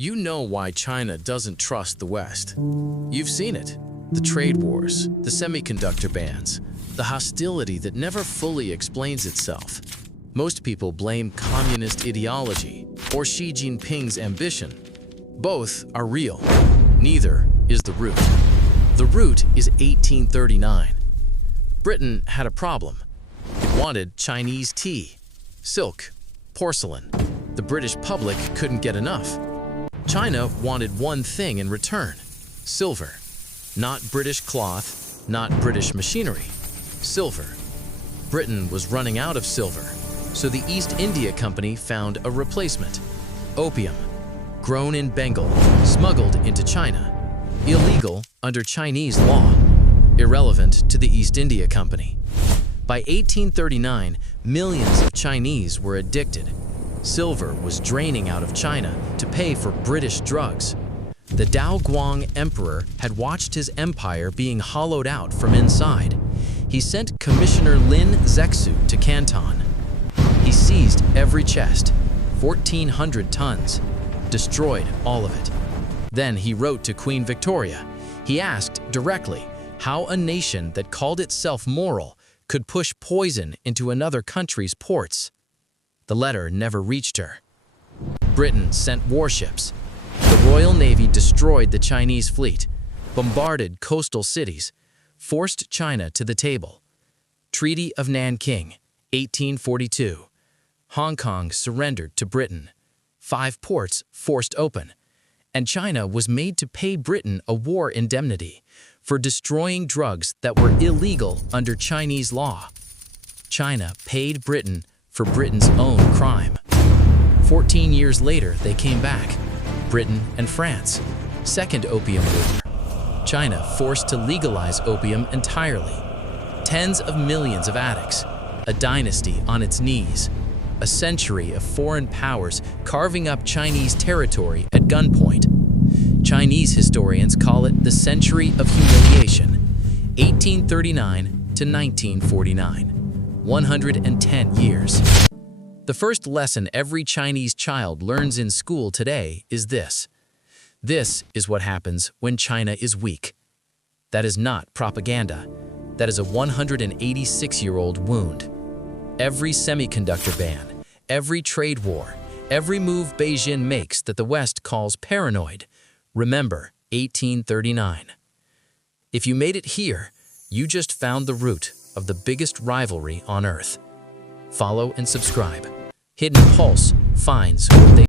You know why China doesn't trust the West. You've seen it. The trade wars, the semiconductor bans, the hostility that never fully explains itself. Most people blame communist ideology or Xi Jinping's ambition. Both are real. Neither is the root. The root is 1839. Britain had a problem. It wanted Chinese tea, silk, porcelain. The British public couldn't get enough. China wanted one thing in return: silver. Not British cloth, not British machinery. Silver. Britain was running out of silver, so the East India Company found a replacement: opium, grown in Bengal, smuggled into China, illegal under Chinese law, irrelevant to the East India Company. By 1839, millions of Chinese were addicted. Silver was draining out of China to pay for British drugs. The Daoguang Emperor had watched his empire being hollowed out from inside. He sent Commissioner Lin Zexu to Canton. He seized every chest, 1,400 tons, destroyed all of it. Then he wrote to Queen Victoria. He asked directly how a nation that called itself moral could push poison into another country's ports. The letter never reached her. Britain sent warships. The Royal Navy destroyed the Chinese fleet, bombarded coastal cities, forced China to the table. Treaty of Nanjing, 1842. Hong Kong surrendered to Britain. 5 ports forced open. And China was made to pay Britain a war indemnity for destroying drugs that were illegal under Chinese law. China paid Britain for Britain's own crime. 14 years later, they came back. Britain and France. Second Opium War. China forced to legalize opium entirely. Tens of millions of addicts. A dynasty on its knees. A century of foreign powers carving up Chinese territory at gunpoint. Chinese historians call it the Century of Humiliation, 1839 to 1949. 110 years. The first lesson every Chinese child learns in school today is this. This is what happens when China is weak. That is not propaganda. That is a 186-year-old wound. Every semiconductor ban, every trade war, every move Beijing makes that the West calls paranoid. Remember 1839. If you made it here, you just found the root of the biggest rivalry on Earth. Follow and subscribe. Hidden Pulse finds what they